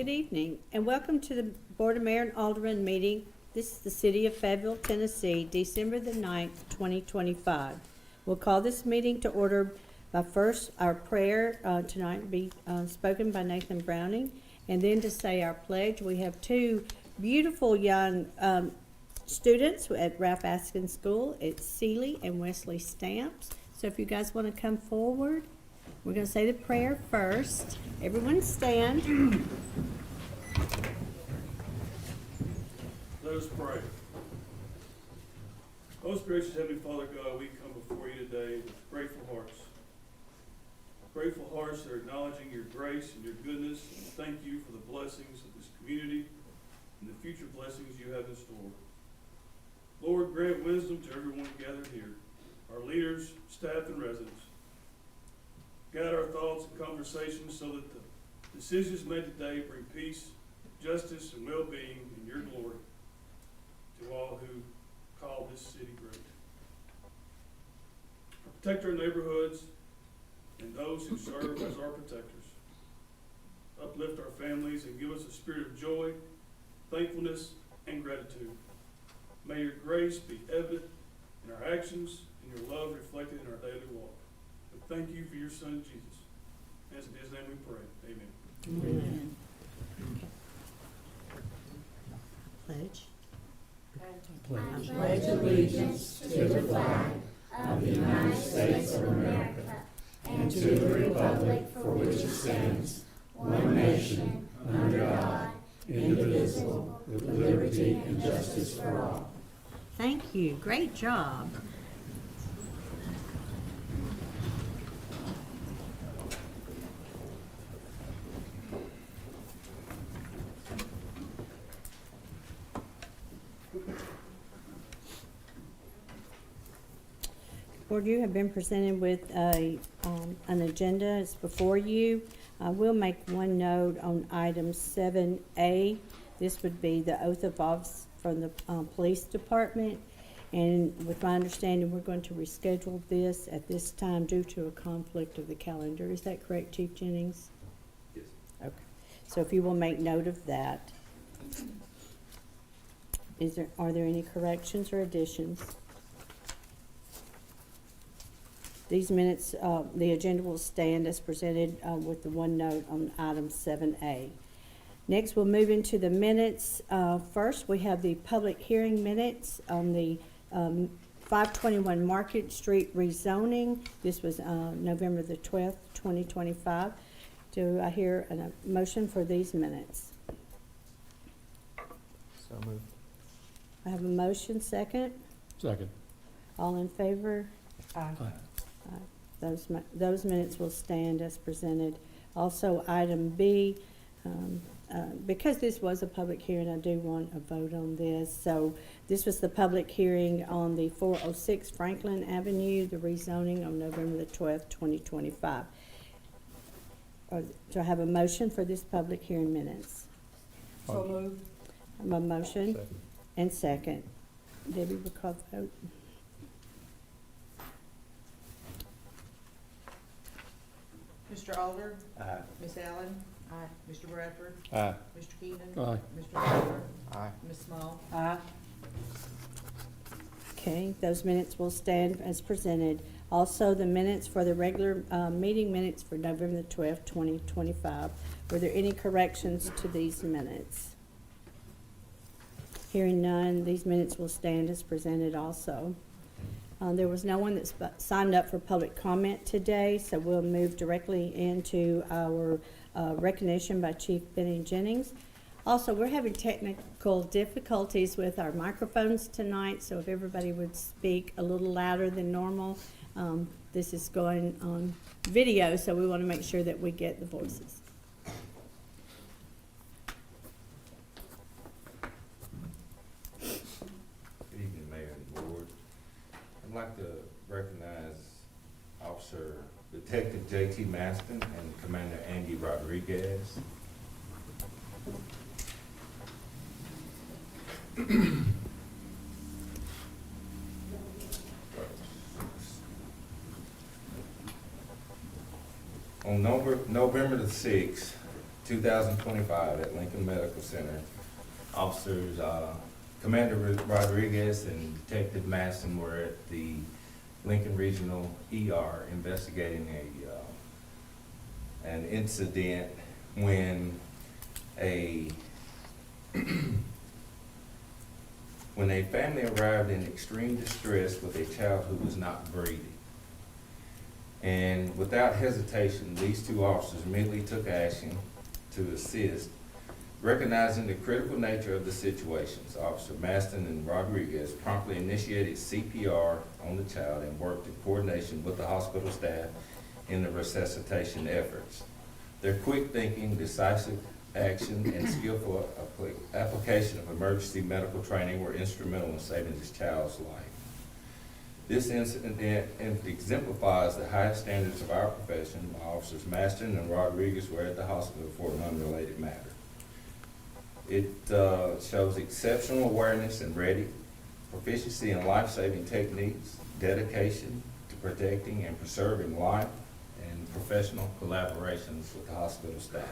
Good evening, and welcome to the Board of Mayor and Alderman meeting. This is the City of Fayetteville, Tennessee, December the 9th, 2025. We'll call this meeting to order by first our prayer tonight be spoken by Nathan Browning, and then to say our pledge. We have two beautiful young students at Ralph Askin School. It's Seeley and Wesley Stamps. So if you guys want to come forward, we're going to say the prayer first. Everyone stand. Let us pray. Most gracious Heavenly Father God, we come before you today with grateful hearts. Grateful hearts that are acknowledging your grace and your goodness, and thank you for the blessings of this community and the future blessings you have in store. Lord, grant wisdom to everyone gathered here, our leaders, staff, and residents. Guide our thoughts and conversations so that the decisions made today bring peace, justice, and well-being in your glory to all who call this city great. Protect our neighborhoods and those who serve as our protectors. Uplift our families and give us a spirit of joy, thankfulness, and gratitude. May your grace be evident in our actions and your love reflected in our daily walk. We thank you for your Son, Jesus. As in his name we pray. Amen. Amen. Pledge. I pledge allegiance to the flag of the United States of America and to the republic for which it stands, one nation, under God, indivisible, with liberty and justice for all. Thank you. Great job. Board, you have been presented with an agenda. It's before you. I will make one note on item 7A. This would be the oath of office from the police department. And with my understanding, we're going to reschedule this at this time due to a conflict of the calendar. Is that correct, Chief Jennings? Yes. Okay. So if you will make note of that. Are there any corrections or additions? These minutes, the agenda will stand as presented with the one note on item 7A. Next, we'll move into the minutes. First, we have the public hearing minutes on the 521 Market Street rezoning. This was November the 12th, 2025. Do I hear a motion for these minutes? So moved. I have a motion, second. Second. All in favor? Aye. Those minutes will stand as presented. Also, item B, because this was a public hearing, I do want a vote on this. So this was the public hearing on the 406 Franklin Avenue, the rezoning on November the 12th, 2025. Do I have a motion for this public hearing minutes? So moved. I have a motion Second. and second. Debbie, will call the vote. Mr. Alder? Aye. Miss Allen? Aye. Mr. Bradford? Aye. Mr. Keenan? Aye. Mr. Taylor? Aye. Ms. Small? Aye. Okay, those minutes will stand as presented. Also, the minutes for the regular meeting minutes for November the 12th, 2025. Were there any corrections to these minutes? Hearing none, these minutes will stand as presented also. There was no one that signed up for public comment today, so we'll move directly into our recognition by Chief Benny Jennings. Also, we're having technical difficulties with our microphones tonight, so if everybody would speak a little louder than normal. This is going on video, so we want to make sure that we get the voices. Good evening, Mayor and Board. I'd like to recognize Officer Detective J.T. Maston and Commander Andy Rodriguez. On November the 6th, 2025 at Lincoln Medical Center. Officers, Commander Rodriguez and Detective Masson were at the Lincoln Regional ER investigating an incident when when a family arrived in extreme distress with a child who was not breathing. And without hesitation, these two officers immediately took action to assist. Recognizing the critical nature of the situations, Officer Maston and Rodriguez promptly initiated CPR on the child and worked in coordination with the hospital staff in the resuscitation efforts. Their quick thinking, decisive action, and skillful application of emergency medical training were instrumental in saving this child's life. This incident exemplifies the highest standards of our profession. Officers Maston and Rodriguez were at the hospital for an unrelated matter. It shows exceptional awareness and proficiency in life-saving techniques, dedication to protecting and preserving life, and professional collaborations with the hospital staff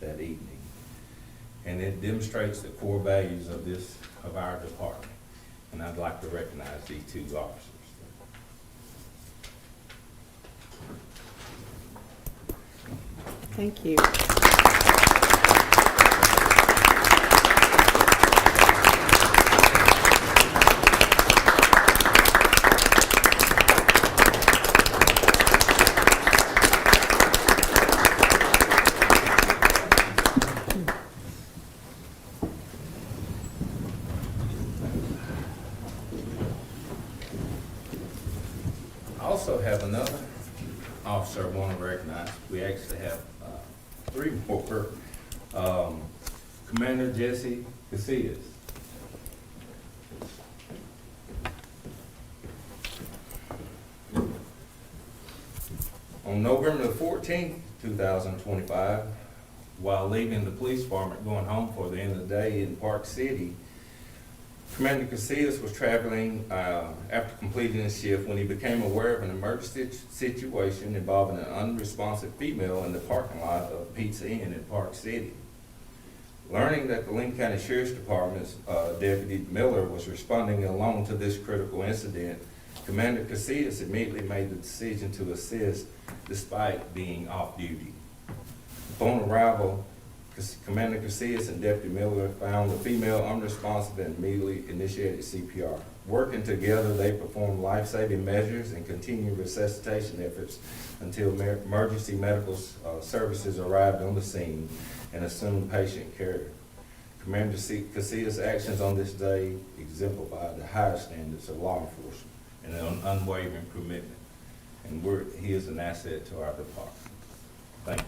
that evening. And it demonstrates the core values of our department. And I'd like to recognize these two officers. Thank you. I also have another officer I want to recognize. We actually have three more. Commander Jesse Casillas. On November the 14th, 2025, while leaving the police department going home for the end of the day in Park City, Commander Casillas was traveling after completing his shift when he became aware of an emergency situation involving an unresponsive female in the parking lot of Pizza Inn in Park City. Learning that the Lincoln County Sheriff's Department's Deputy Miller was responding alone to this critical incident, Commander Casillas immediately made the decision to assist despite being off duty. Upon arrival, Commander Casillas and Deputy Miller found the female unresponsive and immediately initiated CPR. Working together, they performed life-saving measures and continued resuscitation efforts until emergency medical services arrived on the scene and assumed patient care. Commander Casillas' actions on this day exemplify the highest standards of law enforcement and an unwavering commitment. And he is an asset to our department. Thank you.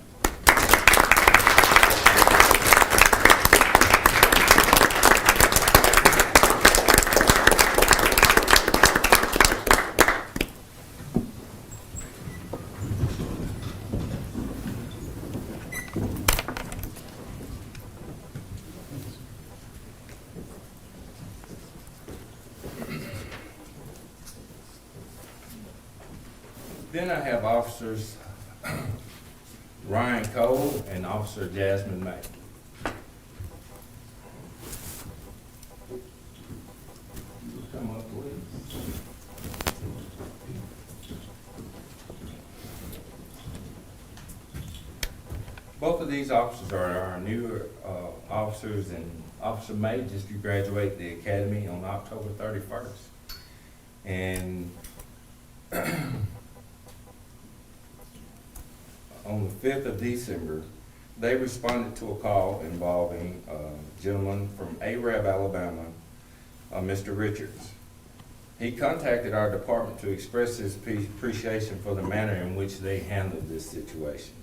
Then I have Officers Ryan Cole and Officer Jasmine May. Come up, please. Both of these officers are our newer officers, and Officer May just graduated the academy on October 31st. And on the 5th of December, they responded to a call involving a gentleman from Arab, Alabama, Mr. Richards. He contacted our department to express his appreciation for the manner in which they handled this situation.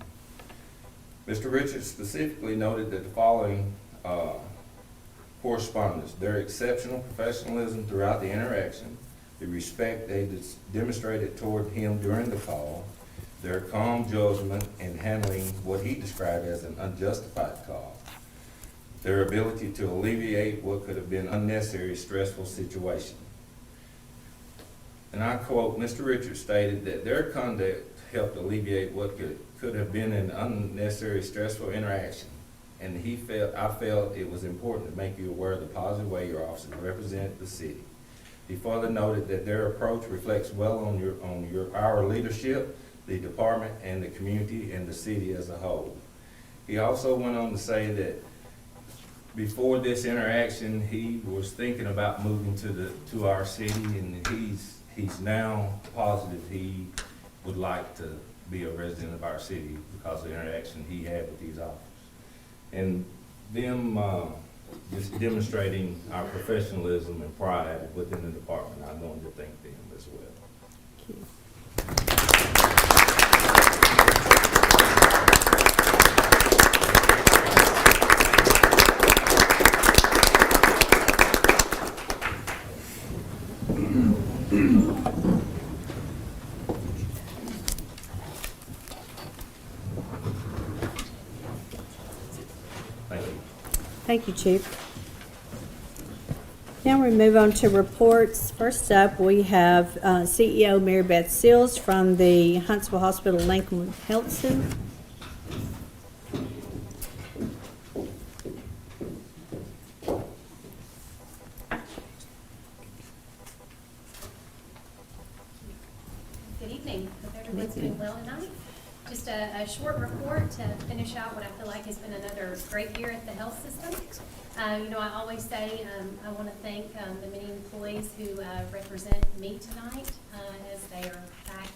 Mr. Richards specifically noted that the following correspondence: their exceptional professionalism throughout the interaction, the respect they demonstrated toward him during the call, their calm judgment in handling what he described as an unjustified call, their ability to alleviate what could have been unnecessary stressful situation. And I quote, Mr. Richards stated that their conduct helped alleviate what could have been an unnecessary stressful interaction. And I felt it was important to make you aware of the positive way your officers represent the city. He further noted that their approach reflects well on our leadership, the department, and the community and the city as a whole. He also went on to say that before this interaction, he was thinking about moving to our city, and he's now positive he would like to be a resident of our city because of the interaction he had with these officers. And them just demonstrating our professionalism and pride within the department, I'm going to thank them as well. Thank you. Thank you, Chief. Now we move on to reports. First up, we have CEO Mary Beth Seals from the Huntsville Hospital Lincoln Health Center. Good evening. Hope everyone's doing well tonight. Just a short report to finish out what I feel like has been another great year at the health system. I always say I want to thank the many employees who represent me tonight as they are back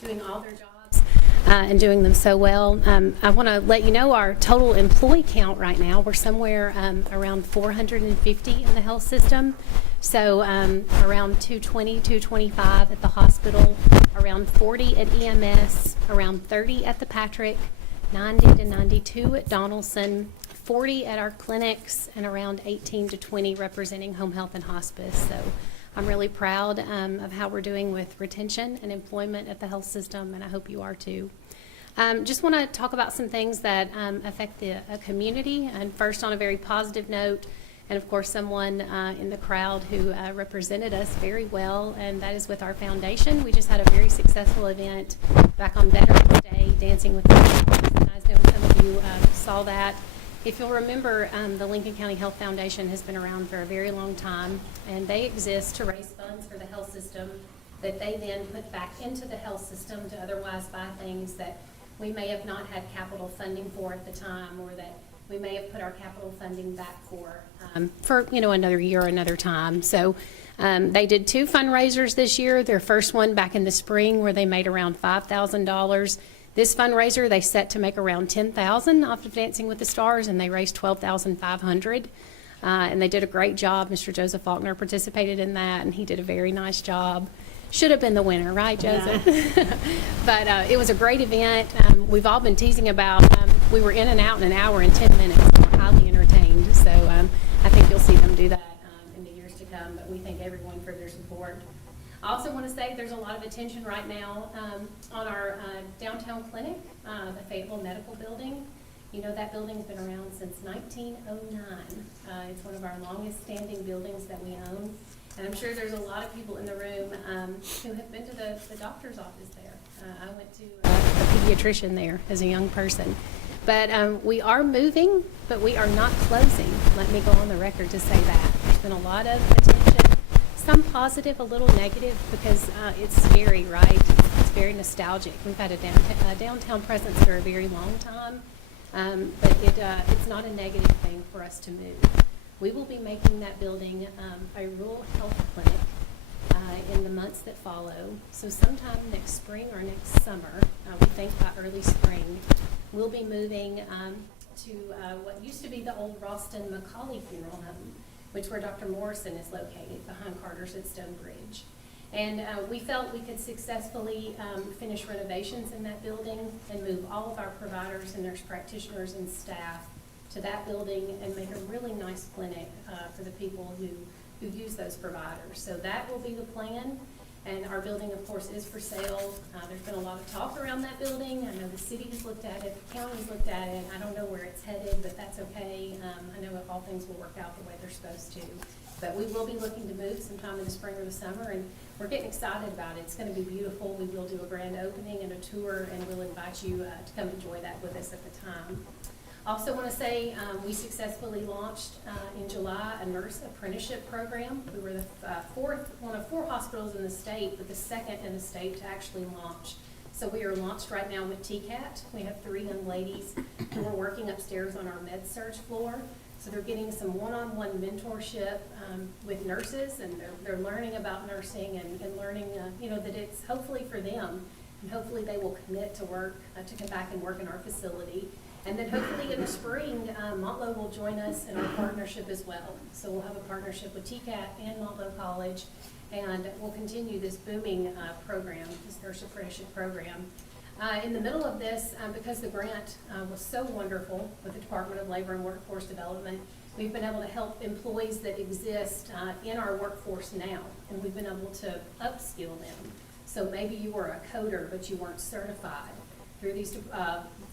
doing all their jobs and doing them so well. I want to let you know our total employee count right now. We're somewhere around 450 in the health system. So around 220, 225 at the hospital, around 40 at EMS, around 30 at the Patrick, 90 to 92 at Donaldson, 40 at our clinics, and around 18 to 20 representing home health and hospice. So I'm really proud of how we're doing with retention and employment at the health system, and I hope you are too. Just want to talk about some things that affect the community, and first on a very positive note, and of course someone in the crowd who represented us very well, and that is with our foundation. We just had a very successful event back on Veterans Day, Dancing with the Stars, and I know some of you saw that. If you'll remember, the Lincoln County Health Foundation has been around for a very long time, and they exist to raise funds for the health system that they then put back into the health system to otherwise buy things that we may have not had capital funding for at the time, or that we may have put our capital funding back for another year or another time. So they did 2 fundraisers this year. Their first one back in the spring, where they made around $5,000. This fundraiser, they set to make around $10,000 off of Dancing with the Stars, and they raised $12,500. And they did a great job. Mr. Joseph Faulkner participated in that, and he did a very nice job. Should have been the winner, right, Joseph? Yeah. But it was a great event. We've all been teasing about, we were in and out in an hour and 10 minutes. We're highly entertained. So I think you'll see them do that in the years to come. But we thank everyone for their support. I also want to say there's a lot of attention right now on our downtown clinic, the Fayetteville Medical Building. You know, that building's been around since 1909. It's one of our longest standing buildings that we own. And I'm sure there's a lot of people in the room who have been to the doctor's office there. I went to a pediatrician there as a young person. But we are moving, but we are not closing. Let me go on the record to say that. There's been a lot of attention, some positive, a little negative, because it's scary, right? It's very nostalgic. We've had a downtown presence for a very long time, but it's not a negative thing for us to move. We will be making that building a rural health clinic in the months that follow. So sometime next spring or next summer, we think by early spring, we'll be moving to what used to be the old Ralston McCauley Funeral Home, which where Dr. Morrison is located behind Carter's at Stonebridge. And we felt we could successfully finish renovations in that building and move all of our providers and nurse practitioners and staff to that building and make a really nice clinic for the people who use those providers. So that will be the plan. And our building, of course, is for sale. There's been a lot of talk around that building. I know the city has looked at it, the county's looked at it. I don't know where it's headed, but that's okay. I know if all things will work out the way they're supposed to. But we will be looking to move sometime in the spring or the summer, and we're getting excited about it. It's gonna be beautiful. We will do a grand opening and a tour, and we'll invite you to come enjoy that with us at the time. Also want to say, we successfully launched in July a nurse apprenticeship program. We were the one of 4 hospitals in the state, but the second in the state to actually launch. So we are launched right now with TCAT. We have 3 young ladies who are working upstairs on our med-surg floor. So they're getting some one-on-one mentorship with nurses, and they're learning about nursing and learning, that it's hopefully for them, and hopefully they will commit to work, to come back and work in our facility. And then hopefully in the spring, Montlow will join us in our partnership as well. So we'll have a partnership with TCAT and Montlow College, and we'll continue this booming program, this nurse apprenticeship program. In the middle of this, because the grant was so wonderful with the Department of Labor and Workforce Development, we've been able to help employees that exist in our workforce now, and we've been able to upskill them. So maybe you were a coder, but you weren't certified. Through these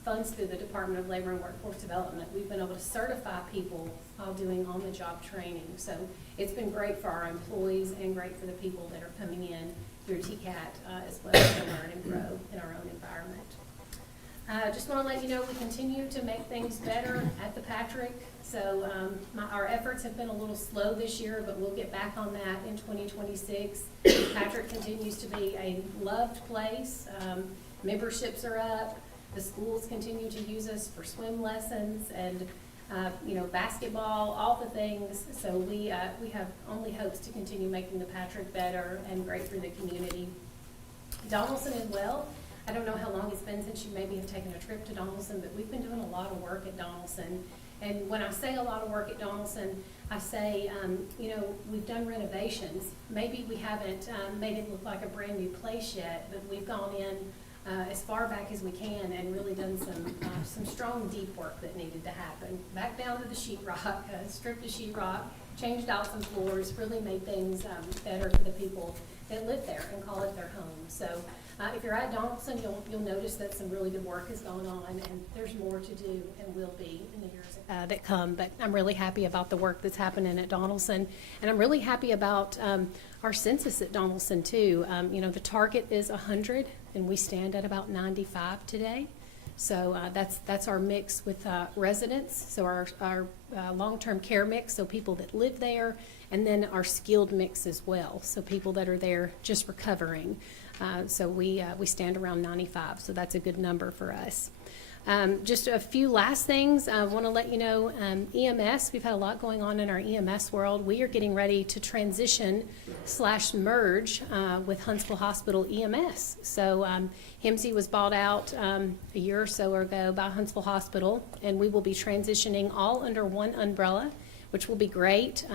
funds through the Department of Labor and Workforce Development, we've been able to certify people while doing on-the-job training. So it's been great for our employees and great for the people that are coming in through TCAT as well as to learn and grow in our own environment. Just want to let you know we continue to make things better at the Patrick. So our efforts have been a little slow this year, but we'll get back on that in 2026. Patrick continues to be a loved place. Memberships are up. The schools continue to use us for swim lessons and, basketball, all the things. So we have only hopes to continue making the Patrick better and great for the community. Donaldson as well. I don't know how long it's been since you maybe have taken a trip to Donaldson, but we've been doing a lot of work at Donaldson. And when I say a lot of work at Donaldson, I say, we've done renovations. Maybe we haven't made it look like a brand new place yet, but we've gone in as far back as we can and really done some strong, deep work that needed to happen. Back down to the sheetrock, stripped the sheetrock, changed out some floors, really made things better for the people that live there and call it their home. So if you're at Donaldson, you'll notice that some really good work has gone on, and there's more to do and will be in the years that come. But I'm really happy about the work that's happening at Donaldson, and I'm really happy about our census at Donaldson too. The target is 100, and we stand at about 95 today. So that's our mix with residents, so our long-term care mix, so people that live there, and then our skilled mix as well, so people that are there just recovering. So we stand around 95, so that's a good number for us. Just a few last things. I want to let you know, EMS, we've had a lot going on in our EMS world. We are getting ready to transition/merge with Huntsville Hospital EMS. So HIMSI was bought out a year or so ago by Huntsville Hospital, and we will be transitioning all under one umbrella, which will be great.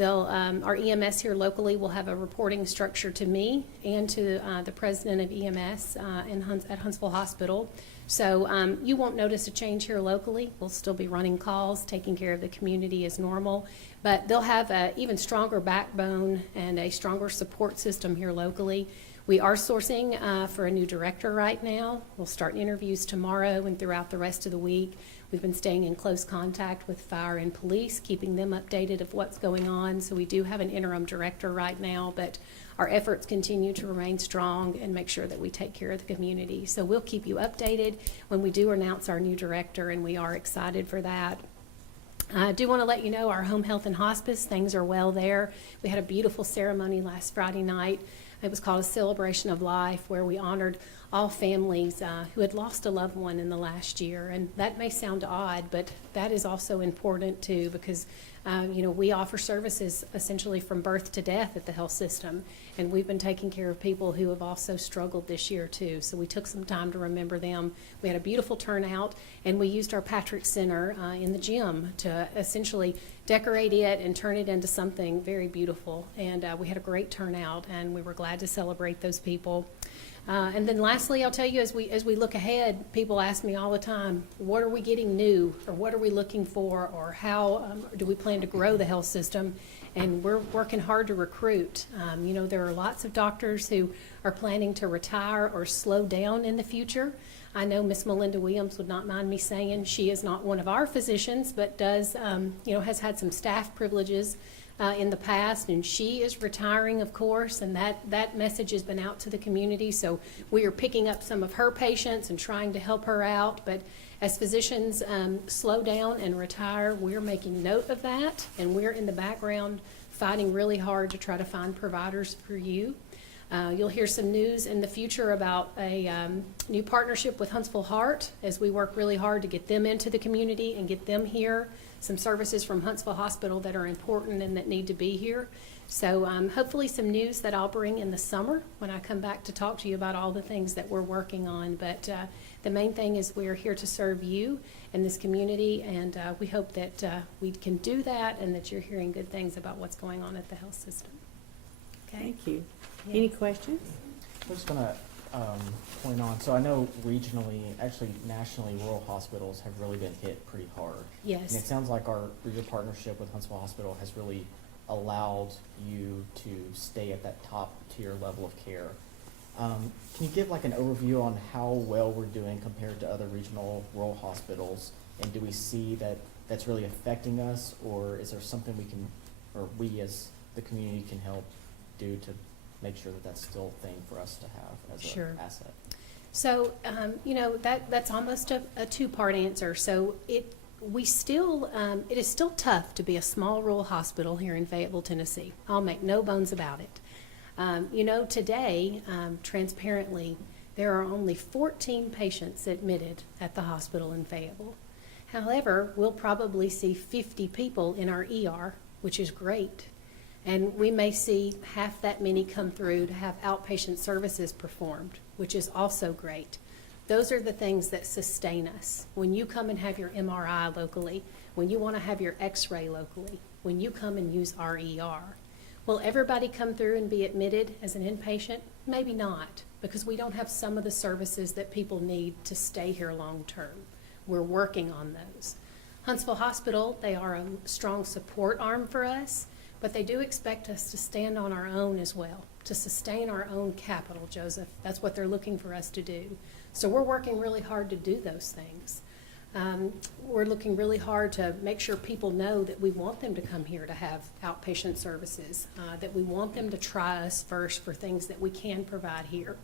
Our EMS here locally will have a reporting structure to me and to the president of EMS at Huntsville Hospital. So you won't notice a change here locally. We'll still be running calls, taking care of the community as normal, but they'll have an even stronger backbone and a stronger support system here locally. We are sourcing for a new director right now. We'll start interviews tomorrow and throughout the rest of the week. We've been staying in close contact with fire and police, keeping them updated of what's going on. So we do have an interim director right now, but our efforts continue to remain strong and make sure that we take care of the community. So we'll keep you updated when we do announce our new director, and we are excited for that. I do want to let you know our home health and hospice, things are well there. We had a beautiful ceremony last Friday night. It was called a Celebration of Life, where we honored all families who had lost a loved one in the last year. And that may sound odd, but that is also important too, because we offer services essentially from birth to death at the health system. And we've been taking care of people who have also struggled this year too. So we took some time to remember them. We had a beautiful turnout, and we used our Patrick Center in the gym to essentially decorate it and turn it into something very beautiful. And we had a great turnout, and we were glad to celebrate those people. And then lastly, I'll tell you, as we look ahead, people ask me all the time, what are we getting new, or what are we looking for, or how do we plan to grow the health system? And we're working hard to recruit. There are lots of doctors who are planning to retire or slow down in the future. I know Miss Melinda Williams would not mind me saying she is not one of our physicians, but does, has had some staff privileges in the past, and she is retiring, of course, and that message has been out to the community. So we are picking up some of her patients and trying to help her out. But as physicians slow down and retire, we're making note of that, and we're in the background fighting really hard to try to find providers for you. You'll hear some news in the future about a new partnership with Huntsville Heart as we work really hard to get them into the community and get them here. Some services from Huntsville Hospital that are important and that need to be here. So hopefully some news that I'll bring in the summer when I come back to talk to you about all the things that we're working on. But the main thing is we are here to serve you and this community, and we hope that we can do that and that you're hearing good things about what's going on at the health system. Okay? Thank you. Any questions? I was going to point on, so I know regionally, actually nationally, rural hospitals have really been hit pretty hard. Yes. And it sounds like your partnership with Huntsville Hospital has really allowed you to stay at that top tier level of care. Can you give like an overview on how well we're doing compared to other regional rural hospitals? And do we see that that's really affecting us, or is there something we can, or we as the community can help do to make sure that that's still a thing for us to have as Sure. an asset? So, that's almost a two-part answer. So it is still tough to be a small rural hospital here in Fayetteville, Tennessee. I'll make no bones about it. Today, transparently, there are only 14 patients admitted at the hospital in Fayetteville. However, we'll probably see 50 people in our ER, which is great. And we may see half that many come through to have outpatient services performed, which is also great. Those are the things that sustain us. When you come and have your MRI locally, when you want to have your x-ray locally, when you come and use our ER. Will everybody come through and be admitted as an inpatient? Maybe not, because we don't have some of the services that people need to stay here long term. We're working on those. Huntsville Hospital, they are a strong support arm for us, but they do expect us to stand on our own as well, to sustain our own capital, Joseph. That's what they're looking for us to do. So we're working really hard to do those things. We're looking really hard to make sure people know that we want them to come here to have outpatient services, that we want them to try us first for things that we can provide here.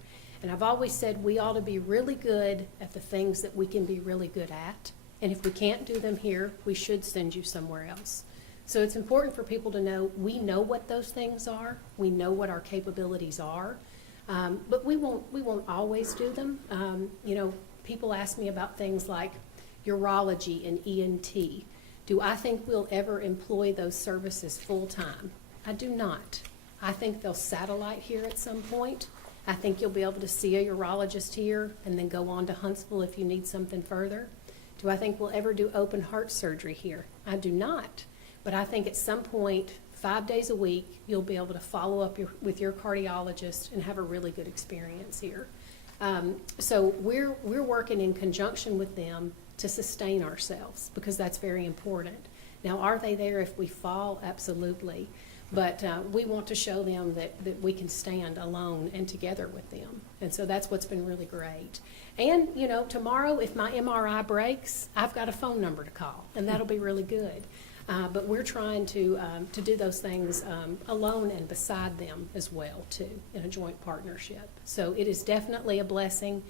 And I've always said we ought to be really good at the things that we can be really good at. And if we can't do them here, we should send you somewhere else. So it's important for people to know we know what those things are. We know what our capabilities are, but we won't always do them. People ask me about things like urology and ENT. Do I think we'll ever employ those services full time? I do not. I think they'll satellite here at some point. I think you'll be able to see a urologist here and then go on to Huntsville if you need something further. Do I think we'll ever do open heart surgery here? I do not. But I think at some point, 5 days a week, you'll be able to follow up with your cardiologist and have a really good experience here. So we're working in conjunction with them to sustain ourselves, because that's very important. Now, are they there if we fall? Absolutely. But we want to show them that we can stand alone and together with them. And so that's what's been really great. And, tomorrow, if my MRI breaks, I've got a phone number to call, and that'll be really good. But we're trying to do those things alone and beside them as well, too, in a joint partnership. So it is definitely a blessing.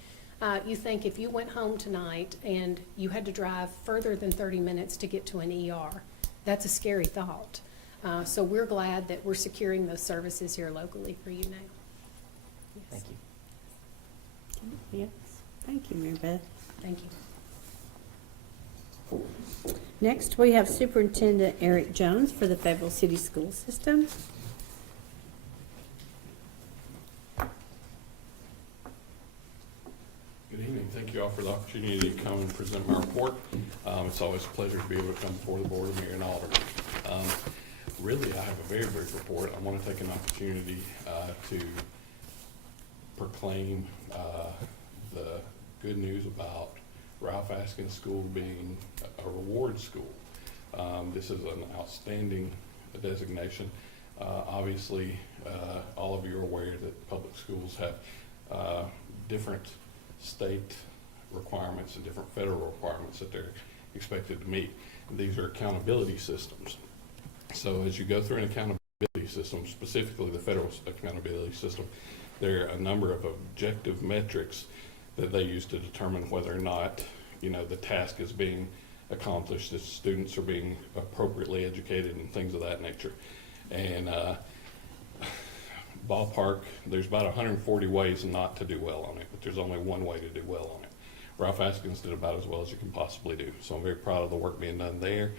You think if you went home tonight and you had to drive further than 30 minutes to get to an ER, that's a scary thought. So we're glad that we're securing those services here locally for you now. Yes. Thank you. Yes. Thank you, Mary Beth. Thank you. Next, we have Superintendent Eric Jones for the Fayetteville City School System. Good evening. Thank you all for the opportunity to come and present my report. It's always a pleasure to be able to come before the Board of Mayor and Alderman. Really, I have a very brief report. I want to take an opportunity to proclaim the good news about Ralph Askins School being a reward school. This is an outstanding designation. Obviously, all of you are aware that public schools have different state requirements and different federal requirements that they're expected to meet. These are accountability systems. So as you go through an accountability system, specifically the federal accountability system, there are a number of objective metrics that they use to determine whether or not, the task is being accomplished, that students are being appropriately educated and things of that nature. And ballpark, there's about 140 ways not to do well on it, but there's only one way to do well on it. Ralph Askins did about as well as you can possibly do. So I'm very proud of the work being done there.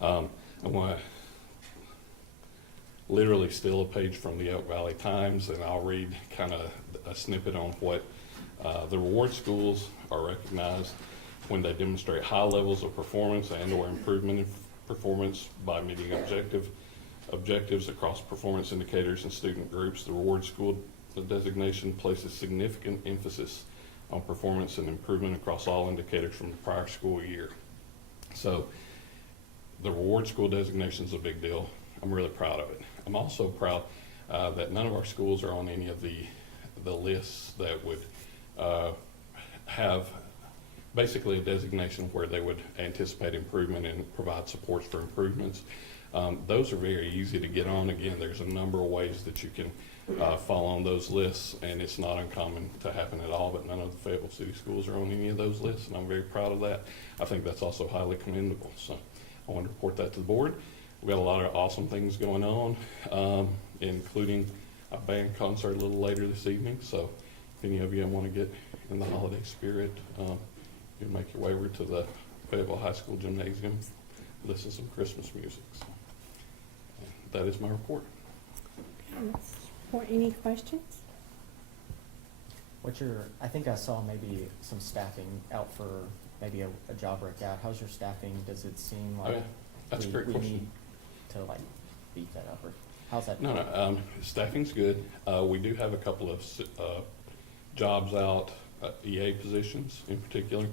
I want to literally steal a page from the Elk Valley Times, and I'll read kind of a snippet on what the reward schools are recognized when they demonstrate high levels of performance and/or improvement in performance by meeting objectives across performance indicators and student groups. The reward school designation places significant emphasis on performance and improvement across all indicators from the prior school year. So the reward school designation is a big deal. I'm really proud of it. I'm also proud that none of our schools are on any of the lists that would have basically a designation where they would anticipate improvement and provide supports for improvements. Those are very easy to get on. Again, there's a number of ways that you can fall on those lists, and it's not uncommon to happen at all, but none of the Fayetteville City Schools are on any of those lists, and I'm very proud of that. I think that's also highly commendable. So I want to report that to the board. We've got a lot of awesome things going on, including a band concert a little later this evening. So if any of you want to get in the holiday spirit, you can make your way over to the Fayetteville High School Gymnasium, listen to some Christmas music. So that is my report. Or any questions? I think I saw maybe some staffing out for maybe a job breakout. How's your staffing? Does it seem like Okay. That's a great we question. need to beef that up, or how's that? No, staffing's good. We do have a couple of jobs out, EA positions in particular.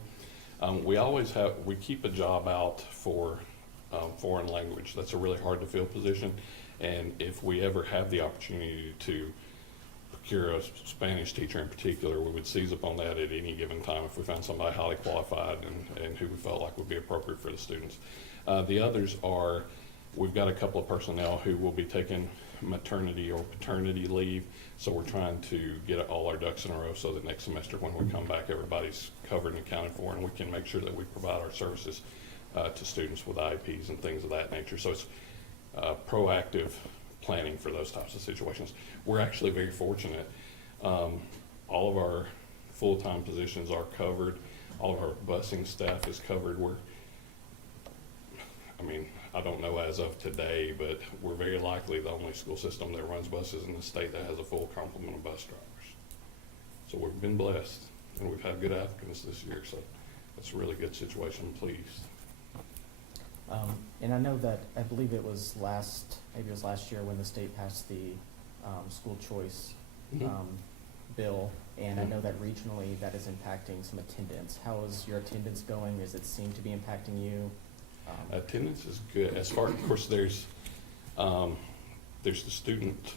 We keep a job out for foreign language. That's a really hard to fill position. And if we ever have the opportunity to procure a Spanish teacher in particular, we would seize upon that at any given time if we found somebody highly qualified and who we felt like would be appropriate for the students. The others are, we've got a couple of personnel who will be taking maternity or paternity leave, so we're trying to get all our ducks in a row so that next semester when we come back, everybody's covered and accounted for, and we can make sure that we provide our services to students with IEPs and things of that nature. So it's proactive planning for those types of situations. We're actually very fortunate. All of our full-time positions are covered. All of our busing staff is covered. I don't know as of today, but we're very likely the only school system that runs buses in the state that has a full complement of bus drivers. So we've been blessed, and we've had good applicants this year, so that's a really good situation. I'm pleased. And I know that, I believe it was last year when the state passed the school choice bill, and I know that regionally that is impacting some attendance. How is your attendance going? Does it seem to be impacting you? Attendance is good. As far, of course, there's the student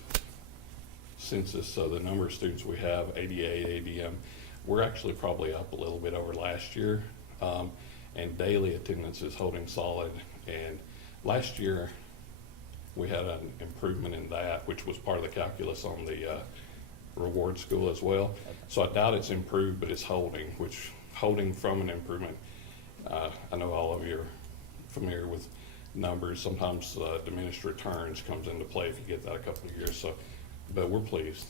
census, so the number of students we have, ADA, ADM, we're actually probably up a little bit over last year, and daily attendance is holding solid. And last year, we had an improvement in that, which was part of the calculus on the reward school as well. So I doubt it's improved, but it's holding from an improvement. I know all of you are familiar with numbers. Sometimes diminished returns comes into play if you get that a couple of years. So, but we're pleased.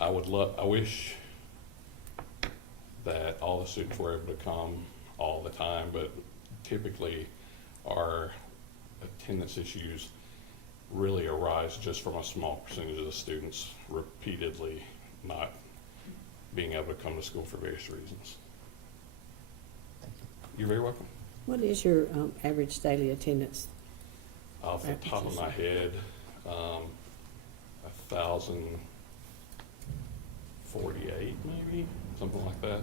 I wish that all the students were able to come all the time, but typically our attendance issues really arise just from a small percentage of the students repeatedly not being able to come to school for various reasons. Thank you. You're very welcome. What is your average daily attendance? Off the top of my head, 1,048 maybe, something like that.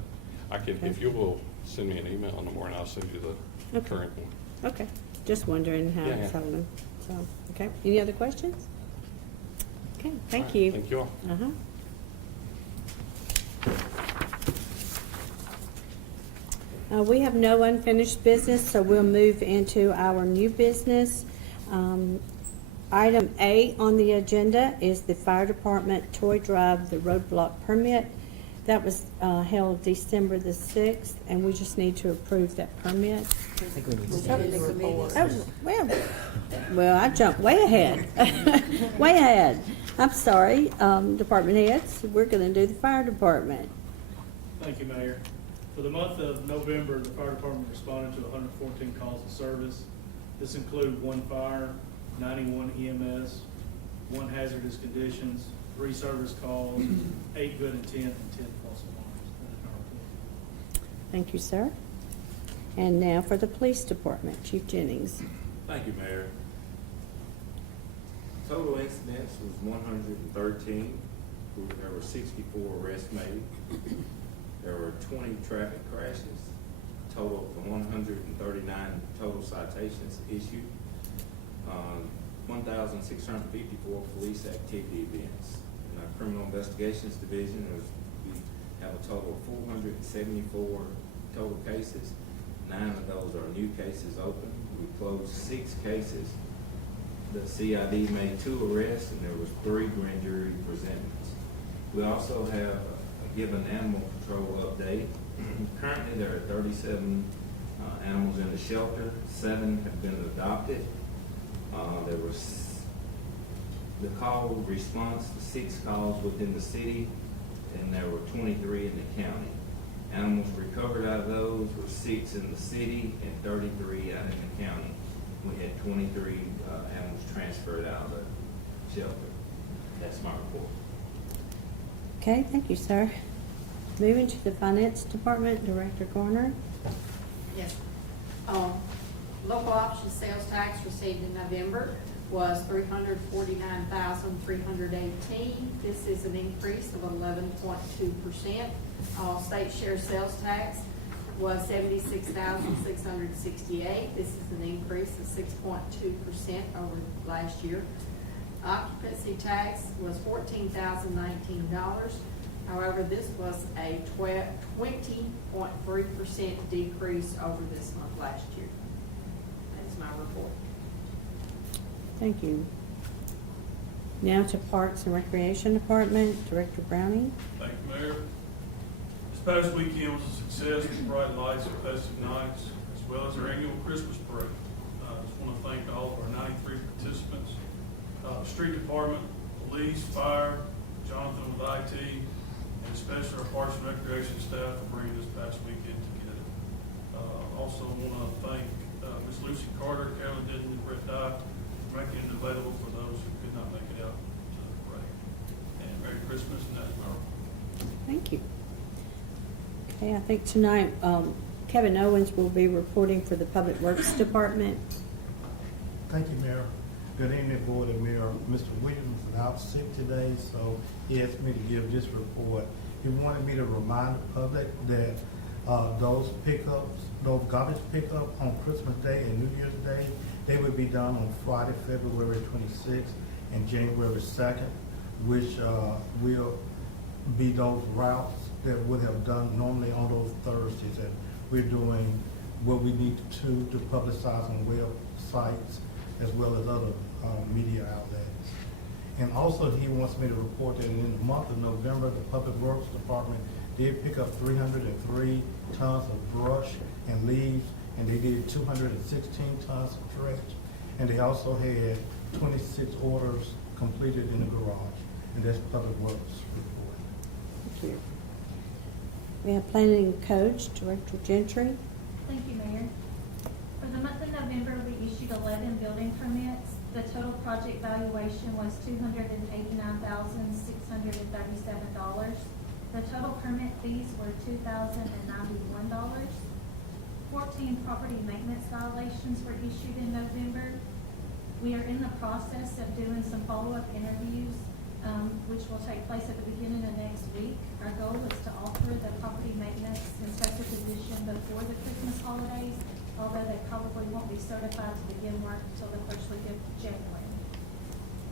I can, Okay. if you will send me an email in the morning, I'll send you the Okay. current one. Okay, just wondering how Yeah, it's yeah. holding. So, okay, any other questions? Okay, thank All right, you. Thank you all. Uh-huh. We have no unfinished business, so we'll move into our new business. Item A on the agenda is the fire department toy drive, the roadblock permit. That was held December the 6th, and we just need to approve that permit. I think we need to Send the report. Oh, well, I jumped way ahead. Way ahead. I'm sorry, department heads, we're gonna do the fire department. Thank you, Mayor. For the month of November, the fire department responded to 114 calls of service. This included 1 fire, 91 EMS, 1 hazardous conditions, 3 service calls, 8 good intent, and 10 false alarms. That is our report. Thank you, sir. And now for the police department, Chief Jennings. Thank you, Mayor. Total incidents was 113. There were 64 arrests made. There were 20 traffic crashes. Total of 139 total citations issued. 1,654 police activity events. In our criminal investigations division, we have a total of 474 total cases. 9 of those are new cases open. We closed 6 cases. The CID made 2 arrests, and there was 3 grand jury presentments. We also have a given animal control update. Currently, there are 37 animals in the shelter. 7 have been adopted. There was the call response to 6 calls within the city, and there were 23 in the county. Animals recovered out of those were 6 in the city and 33 out in the county. We had 23 animals transferred out of the shelter. That's my report. Okay, thank you, sir. Moving to the finance department, Director Garner. Yes. Local option sales tax received in November was $349,318. This is an increase of 11.2%. State share sales tax was $76,668. This is an increase of 6.2% over last year. Occupancy tax was $14,019. However, this was a 20.3% decrease over this month last year. That's my report. Thank you. Now to Parks and Recreation Department, Director Browning. Thank you, Mayor. This past weekend was a success with bright lights and festive nights, as well as our annual Christmas parade. I just want to thank all of our 93 participants, street department, police, fire, Jonathan with IT, and especially our Parks and Recreation staff for bringing this past weekend together. Also want to thank Ms. Lucy Carter, Carolyn Denton, and Brett Dye for making it available for those who could not make it out to the parade. And Merry Christmas, and that's my report. Thank you. Okay, I think tonight Kevin Owens will be reporting for the Public Works Department. Thank you, Mayor. Good evening, Board and Mayor. Mr. Williams is out sick today, so he asked me to give this report. He wanted me to remind the public that those garbage pickups on Christmas Day and New Year's Day, they would be done on Friday, February 26th and January 2nd, which will be those routes that would have done normally on those Thursdays. And we're doing what we need to publicize on websites as well as other media outlets. And also, he wants me to report that in the month of November, the Public Works Department did pick up 303 tons of brush and leaves, and they did 216 tons of trash. And they also had 26 orders completed in the garage. And that's Public Works report. Thank you. We have Planning and Codes, Director Gentry. Thank you, Mayor. For the month of November, we issued 11 building permits. The total project valuation was $289,637. The total permit fees were $2,091. 14 property maintenance violations were issued in November. We are in the process of doing some follow-up interviews, which will take place at the beginning of next week. Our goal is to offer the property maintenance inspector position before the Christmas holidays, although they probably won't be certified to begin work until the first week of January.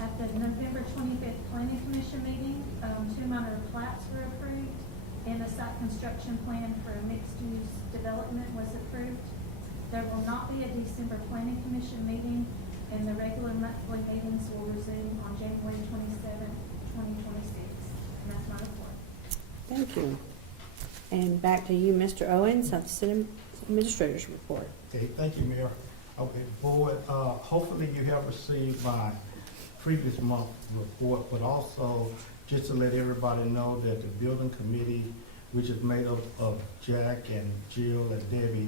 At the November 25th Planning Commission meeting, 2 minor plats were approved, and the site construction plan for a mixed-use development was approved. There will not be a December Planning Commission meeting. and the regular monthly meetings will resume on January 27th, 2026. And that's my report. Thank you. And back to you, Mr. Owens, of the City Administrator's Report. Okay, thank you, Mayor. Okay, Board, hopefully you have received my previous month report, but also just to let everybody know that the building committee, which is made up of Jack and Jill and Debbie,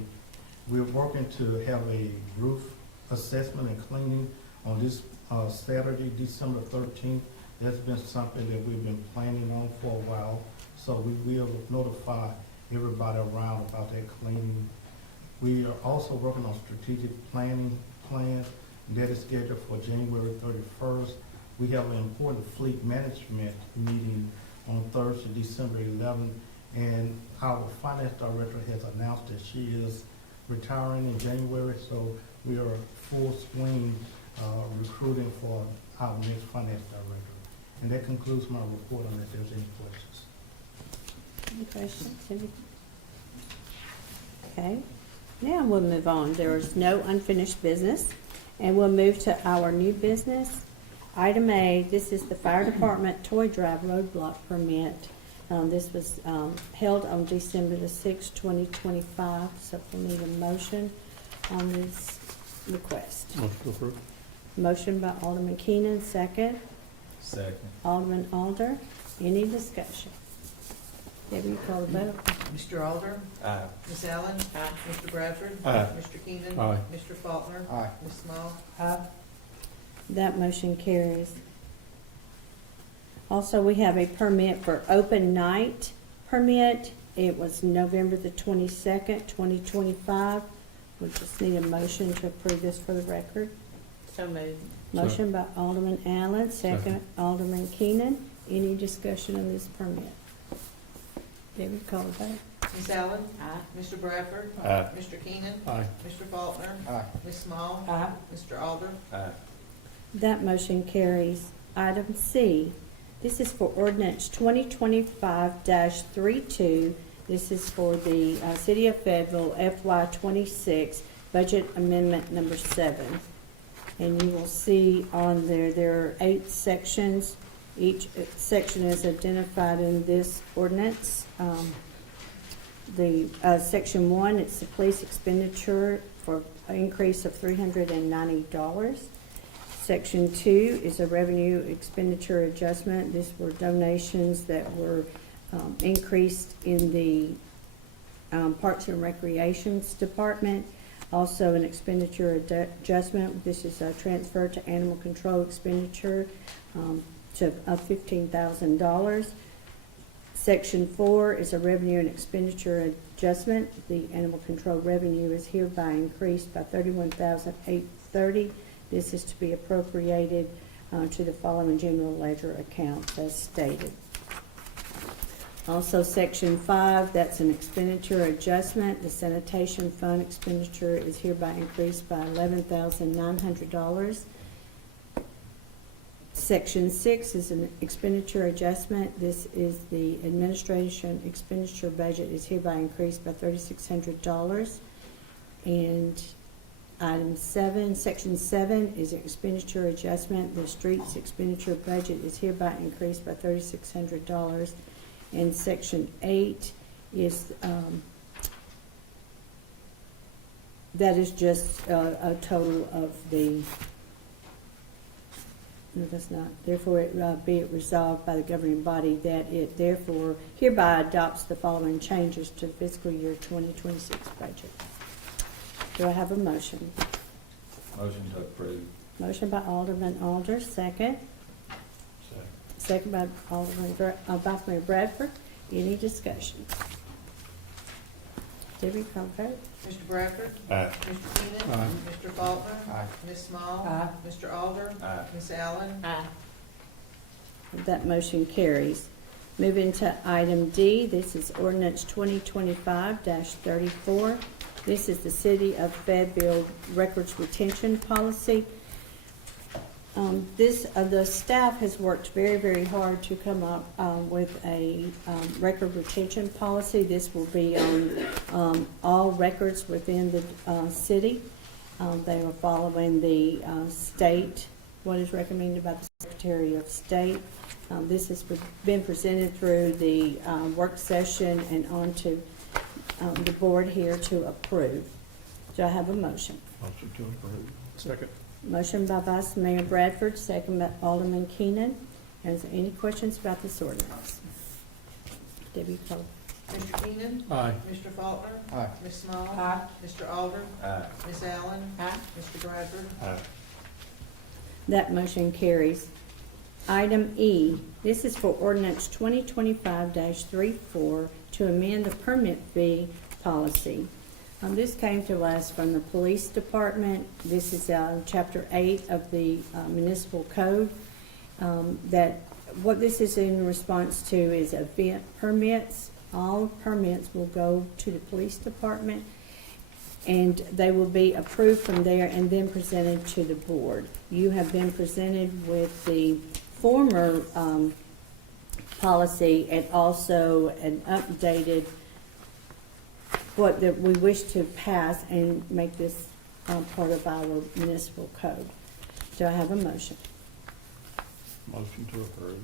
we're working to have a roof assessment and cleaning on this Saturday, December 13th. That's been something that we've been planning on for a while, so we will notify everybody around about that cleaning. We are also working on strategic planning plans that is scheduled for January 31st. We have an important fleet management meeting on Thursday, December 11th, and our finance director has announced that she is retiring in January, so we are full swing recruiting for our next finance director. And that concludes my report unless there's any questions. Any questions? Okay, now we'll move on. There is no unfinished business, and we'll move to our new business. Item A, this is the Fire Department Toy Drive Roadblock Permit. This was held on December the 6th, 2025, so we'll need a motion on this request. Motion to approve. Motion by Alderman Keenan, second. Second. Alderman Alder. Any discussion? Debbie, you call the vote. Mr. Alder? Aye. Ms. Allen? Mr. Bradford? Aye. Mr. Keenan? Aye. Mr. Faulkner? Aye. Ms. Small? That motion carries. Also, we have a permit for open night permit. It was November the 22nd, 2025. We just need a motion to approve this for the record. So moved. Motion by Alderman Allen, second Second. Alderman Keenan. Any discussion on this permit? Debbie, call the vote. Ms. Allen? Aye. Mr. Bradford? Aye. Mr. Keenan? Aye. Mr. Faulkner? Aye. Ms. Small? Mr. Alder? Aye. That motion carries. Item C, this is for ordinance 2025-32. This is for the City of Fayetteville FY26 budget amendment number 7. And you will see on there are 8 sections. Each section is identified in this ordinance. Section 1, it's the police expenditure for an increase of $390. Section 2 is a revenue expenditure adjustment. These were donations that were increased in the Parks and Recreations Department. Also an expenditure adjustment. This is a transfer to animal control expenditure of $15,000. Section 4 is a revenue and expenditure adjustment. The animal control revenue is hereby increased by $31,830. This is to be appropriated to the following general ledger accounts as stated. Also, Section 5, that's an expenditure adjustment. The sanitation fund expenditure is hereby increased by $11,900. Section 6 is an expenditure adjustment. This is the administration expenditure budget is hereby increased by $3,600. And item 7, Section 7 is an expenditure adjustment. The streets expenditure budget is hereby increased by $3,600. And Section 8 is, that is just a total of the, no, that's not. Therefore, it be it resolved by the governing body that it therefore hereby adopts the following changes to the fiscal year 2026 budget. Do I have a motion? Motion to approve. Motion by Alderman Alder, second. Second by Alderman Vice Mayor Bradford. Any discussion? Debbie, call the vote. Mr. Bradford? Aye. Mr. Keenan? Aye. Mr. Faulkner? Aye. Ms. Small? Mr. Alder? Aye. Ms. Allen? That motion carries. Moving to item D, this is ordinance 2025-34. This is the City of Fayetteville Records Retention Policy. The staff has worked very, very hard to come up with a record retention policy. This will be on all records within the city. They are following the state, what is recommended by the Secretary of State. This has been presented through the work session and on to the board here to approve. Do I have a motion? Motion to approve. Second. Motion by Vice Mayor Bradford, second by Alderman Keenan. Is there any questions about this ordinance? Debbie, call. Mr. Keenan? Aye. Mr. Faulkner? Aye. Ms. Small? Mr. Alder? Ms. Allen? Mr. Bradford? Aye. That motion carries. Item E, this is for ordinance 2025-34 to amend the permit fee policy. This came to us from the police department. This is chapter 8 of the municipal code. That what this is in response to is event permits. All permits will go to the police department, and they will be approved from there and then presented to the board. You have been presented with the former policy and also an updated what that we wish to pass and make this part of our municipal code. Do I have a motion? Motion to approve.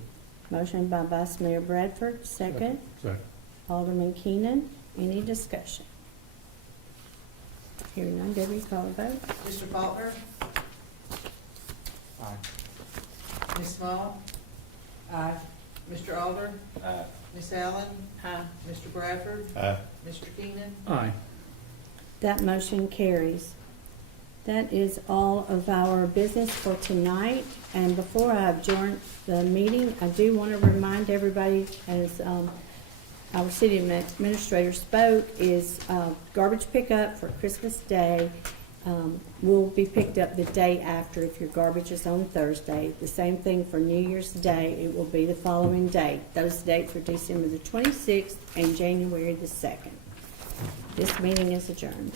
Motion by Vice Mayor Bradford, second. Second. Alderman Keenan. Any discussion? Hearing none, Debbie, call a vote. Mr. Faulkner? Aye. Ms. Small? Mr. Alder? Ms. Allen? Mr. Bradford? Aye. Mr. Keenan? Aye. That motion carries. That is all of our business for tonight. And before I adjourn the meeting, I do want to remind everybody, as our city administrator spoke, is garbage pickup for Christmas Day will be picked up the day after if your garbage is on Thursday. The same thing for New Year's Day. It will be the following day. Those dates are December the 26th and January the 2nd. This meeting is adjourned.